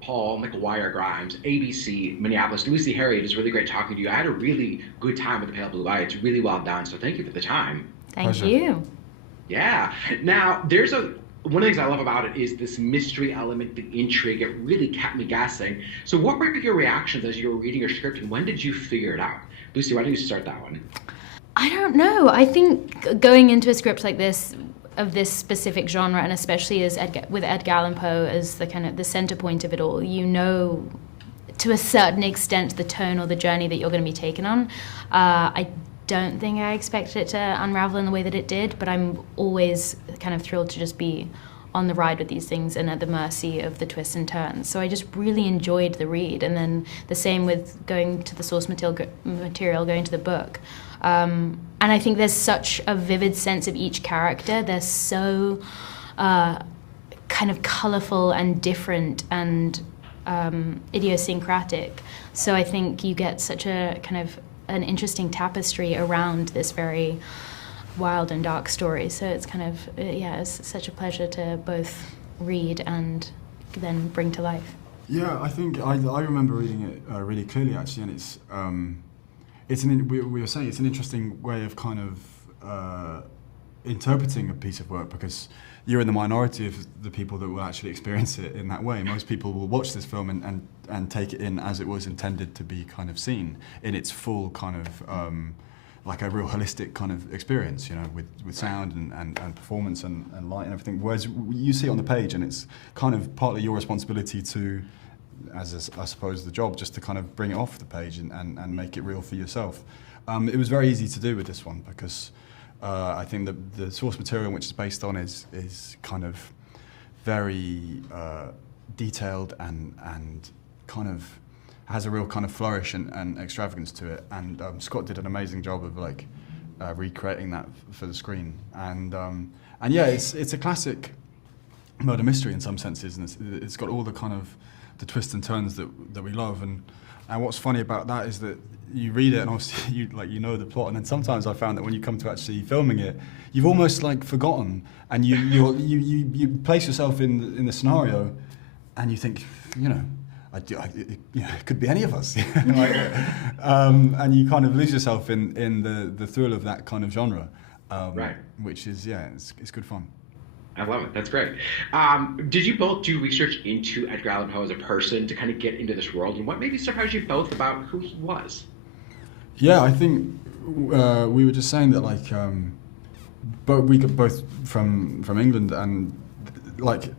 Paul McGuire Grimes, ABC, Minneapolis. Lucy Harriet, is really great talking to you. I had a really good time with The Pale Blue Eye. It's really well done, so thank you for the time. Thank Pleasure. you. Yeah. Now, there's one of the things I love about it is this mystery element, the intrigue. It really kept me guessing. So what were your reactions as you were reading your script, and when did you figure it out? Lucy, why don't you start that one? I don't know. I think going into a script like this, of this specific genre, and especially with Edgar Allan Poe as the kind of the center point of it all, you know, to a certain extent, the tone or the journey that you're going to be taken on. I don't think I expected it to unravel in the way that it did, but I'm always kind of thrilled to just be on the ride with these things and at the mercy of the twists and turns. So I just really enjoyed the read, and then the same with going to the source material, going to the book. And I think there's such a vivid sense of each character. They're so kind of colorful and different and idiosyncratic. So I think you get such a kind of an interesting tapestry around this very wild and dark story. So it's kind of, it's such a pleasure to both read and then bring to life. Yeah, I think I remember reading it really clearly, actually, and we were saying it's an interesting way of kind of interpreting a piece of work, because you're in the minority of the people that will actually experience it in that way. Most people will watch this film and take it in as it was intended to be kind of seen in its full kind of like a real holistic kind of experience, you know, with sound and performance and light and everything. Whereas you see it on the page, and it's kind of partly your responsibility to, as I suppose the job, just to kind of bring it off the page and make it real for yourself. It was very easy to do with this one, because I think the source material which it's based on is kind of very detailed and kind of has a real kind of flourish and extravagance to it. And Scott did an amazing job of like recreating that for the screen. And yeah, it's a classic murder mystery in some senses, and it's got all the kind of the twists and turns that we love. And what's funny about that is that you read it and obviously you know the plot, and then sometimes I found that when you come to actually filming it, you've almost like forgotten, and you place yourself in the scenario, and you think, you know, it could be any of us, and you kind of lose yourself in the thrill of that kind of genre, right? Which is it's good fun. I love it. That's great. Did you both do research into Edgar Allan Poe as a person to kind of get into this world, and what maybe surprised you both about who he was? Yeah, I think we were just saying that we got both from England, and like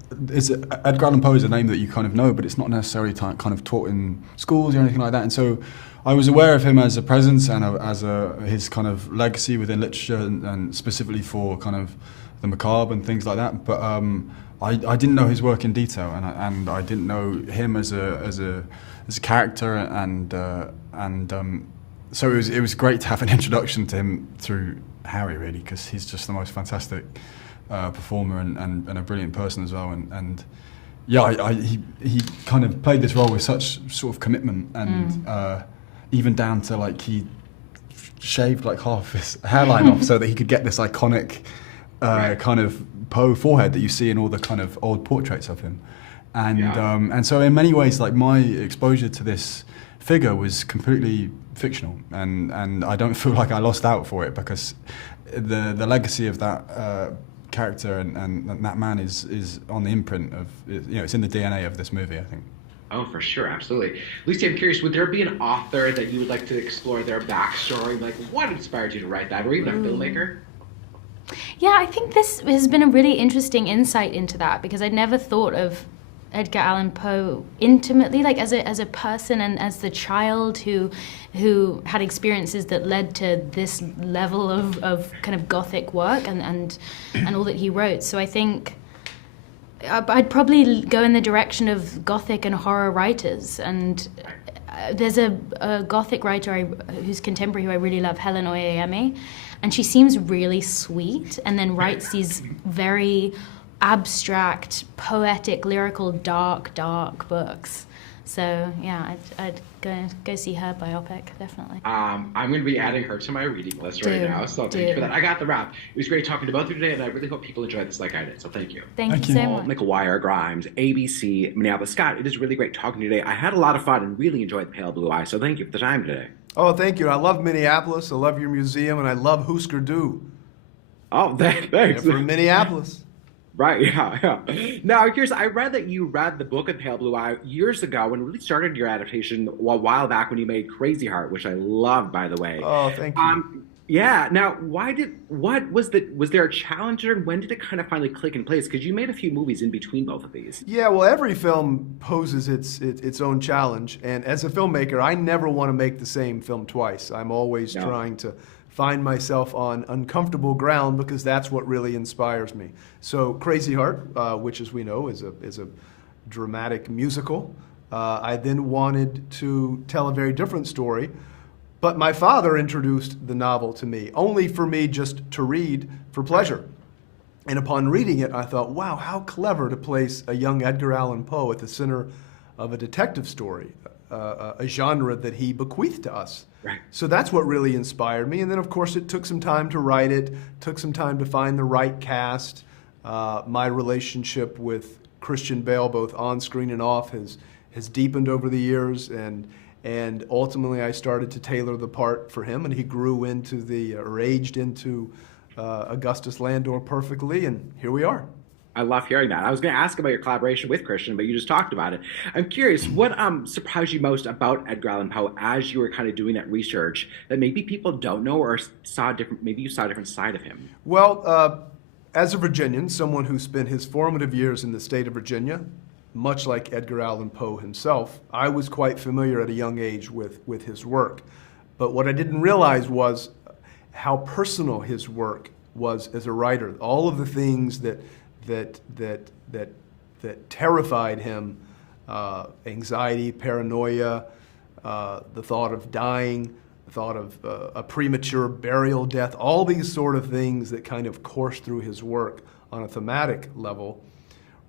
Edgar Allan Poe is a name that you kind of know, but it's not necessarily kind of taught in schools or anything like that. And so I was aware of him as a presence and as his kind of legacy within literature, and specifically for kind of the macabre and things like that. But I didn't know his work in detail, and I didn't know him as a character, and so it was great to have an introduction to him through Harry, really, because he's just the most fantastic performer and a brilliant person as well. And yeah, he kind of played this role with such sort of commitment, and even down to like he shaved like half his hairline off so that he could get this iconic kind of Poe forehead that you see in all the kind of old portraits of him. And so in many ways, like, my exposure to this figure was completely fictional, and I don't feel like I lost out for it, because the legacy of that character and that man is on the imprint of, you know, it's in the DNA of this movie, I think. Oh, for sure, absolutely. Lucy, I'm curious, would there be an author that you would like to explore their backstory? Like, what inspired you to write that, or even a filmmaker? Yeah, I think this has been a really interesting insight into that, because I'd never thought of Edgar Allan Poe intimately, like as a person and as the child who had experiences that led to this level of kind of gothic work and all that he wrote. So I think I'd probably go in the direction of gothic and horror writers. And there's a gothic writer who's contemporary who I really love, Helen Oyeyemi, and she seems really sweet, and then writes these very abstract, poetic, lyrical, dark books So yeah, I'd go see her biopic, definitely. I'm going to be adding her to my reading list right now, so thank you for that. I got the wrap. It was great talking to both of you today, and I really hope people enjoyed this like I did, so thank you. Thank you so much. McGuire Grimes, ABC, Minneapolis. Scott, it is really great talking to you today. I had a lot of fun and really enjoyed the Pale Blue Eye, so thank you for the time today. Oh, thank you. I love Minneapolis. I love your museum, and I love Husker Du. Oh, thanks. Yeah, from Minneapolis. Right, yeah. Now, I'm curious, I read that you read the book of Pale Blue Eye years ago and really started your adaptation a while back when you made Crazy Heart, which I loved, by the way. Oh, thank you. Yeah. Now, was there a challenge there, and when did it kind of finally click in place? Because you made a few movies in between both of these. Yeah, well, every film poses its own challenge, and as a filmmaker, I never want to make the same film twice. I'm always trying to find myself on uncomfortable ground because that's what really inspires me. So Crazy Heart, which as we know is a dramatic musical, I then wanted to tell a very different story, but my father introduced the novel to me, only for me just to read for pleasure. And upon reading it, I thought, wow, how clever to place a young Edgar Allan Poe at the center of a detective story, a genre that he bequeathed to us. Right. So that's what really inspired me. And then, of course, it took some time to write it, took some time to find the right cast. My relationship with Christian Bale, both on screen and off, has deepened over the years. And ultimately, I started to tailor the part for him, and he grew aged into Augustus Landor perfectly, and here we are. I love hearing that. I was going to ask about your collaboration with Christian, but you just talked about it. I'm curious, what surprised you most about Edgar Allan Poe as you were kind of doing that research that maybe people don't know or maybe you saw a different side of him? Well, as a Virginian, someone who spent his formative years in the state of Virginia, much like Edgar Allan Poe himself, I was quite familiar at a young age with his work. But what I didn't realize was how personal his work was as a writer. All of the things that terrified him, anxiety, paranoia, the thought of dying, the thought of a premature burial, death, all these sort of things that kind of course through his work on a thematic level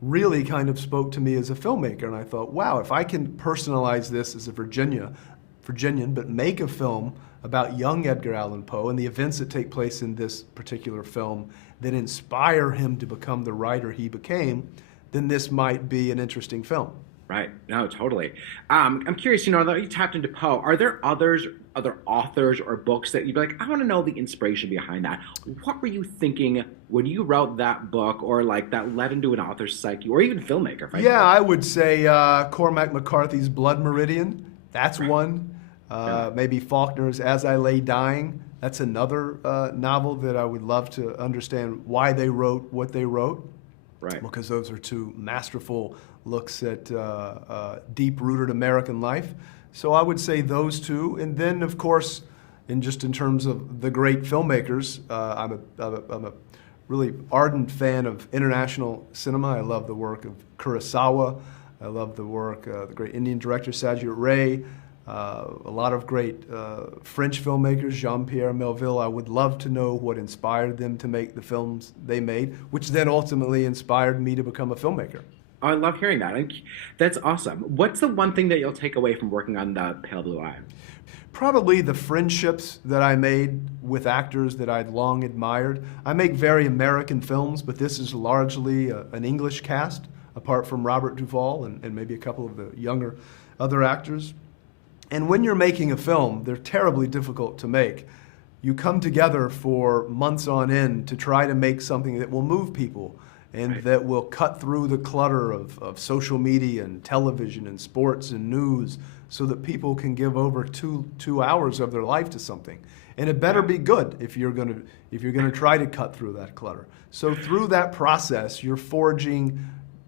really kind of spoke to me as a filmmaker. And I thought, wow, if I can personalize this as a Virginian, but make a film about young Edgar Allan Poe and the events that take place in this particular film that inspire him to become the writer he became, then this might be an interesting film. Right. No, totally. I'm curious, though you tapped into Poe, are there other authors or books that you'd be like, I want to know the inspiration behind that? What were you thinking when you wrote that book, or like that led into an author's psyche, or even filmmaker? Yeah, I would say Cormac McCarthy's Blood Meridian. That's one. Maybe Faulkner's As I Lay Dying. That's another novel that I would love to understand why they wrote what they wrote. Right. Because those are two masterful looks at deep-rooted American life. So I would say those two. And then, of course, in terms of the great filmmakers, I'm a really ardent fan of international cinema. I love the work of Kurosawa. I love the work of the great Indian director Satyajit Ray. A lot of great French filmmakers, Jean-Pierre Melville. I would love to know what inspired them to make the films they made, which then ultimately inspired me to become a filmmaker. Oh, I love hearing that. That's awesome. What's the one thing that you'll take away from working on the Pale Blue Eye? Probably the friendships that I made with actors that I'd long admired. I make very American films, but this is largely an English cast, apart from Robert Duvall and maybe a couple of the younger other actors. And when you're making a film, they're terribly difficult to make. You come together for months on end to try to make something that will move people and that will cut through the clutter of social media and television and sports and news so that people can give over two hours of their life to something. And it better be good if you're gonna try to cut through that clutter. So through that process, you're forging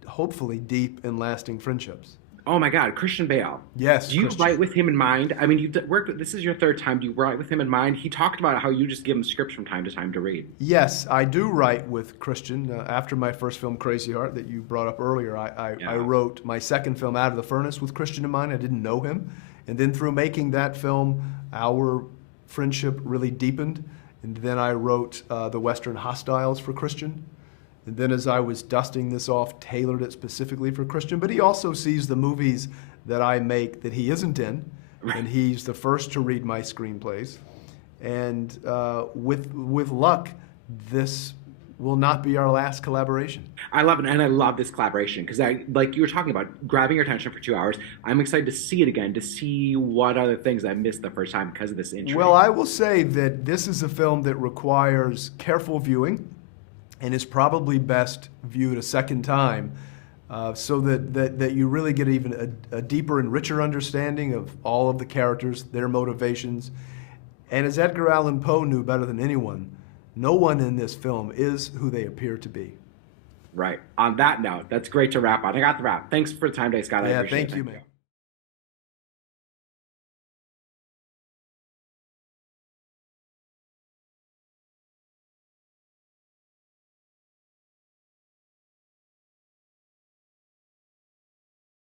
hopefully deep and lasting friendships. Oh my God, Christian Bale. Yes. Do you write with him in mind? I mean, you've worked with, this is your third time. Do you write with him in mind? He talked about how you just give him scripts from time to time to read. Yes, I do write with Christian. After my first film, Crazy Heart, that you brought up earlier, I wrote my second film, Out of the Furnace, with Christian in mind. I didn't know him. And then through making that film, our friendship really deepened. And then I wrote The Western Hostiles for Christian. And then as I was dusting this off, tailored it specifically for Christian. But he also sees the movies that I make that he isn't in, and he's the first to read my screenplays. And with luck, this will not be our last collaboration. I love it, and I love this collaboration because, like you were talking about, grabbing your attention for 2 hours. I'm excited to see it again, to see what other things I missed the first time because of this intrigue. Well, I will say that this is a film that requires careful viewing, and is probably best viewed a second time, so that you really get even a deeper and richer understanding of all of the characters, their motivations. And as Edgar Allan Poe knew better than anyone, no one in this film is who they appear to be. Right. On that note, that's great to wrap on. I got the wrap. Thanks for the time today, Scott. I appreciate it. Thank you, man.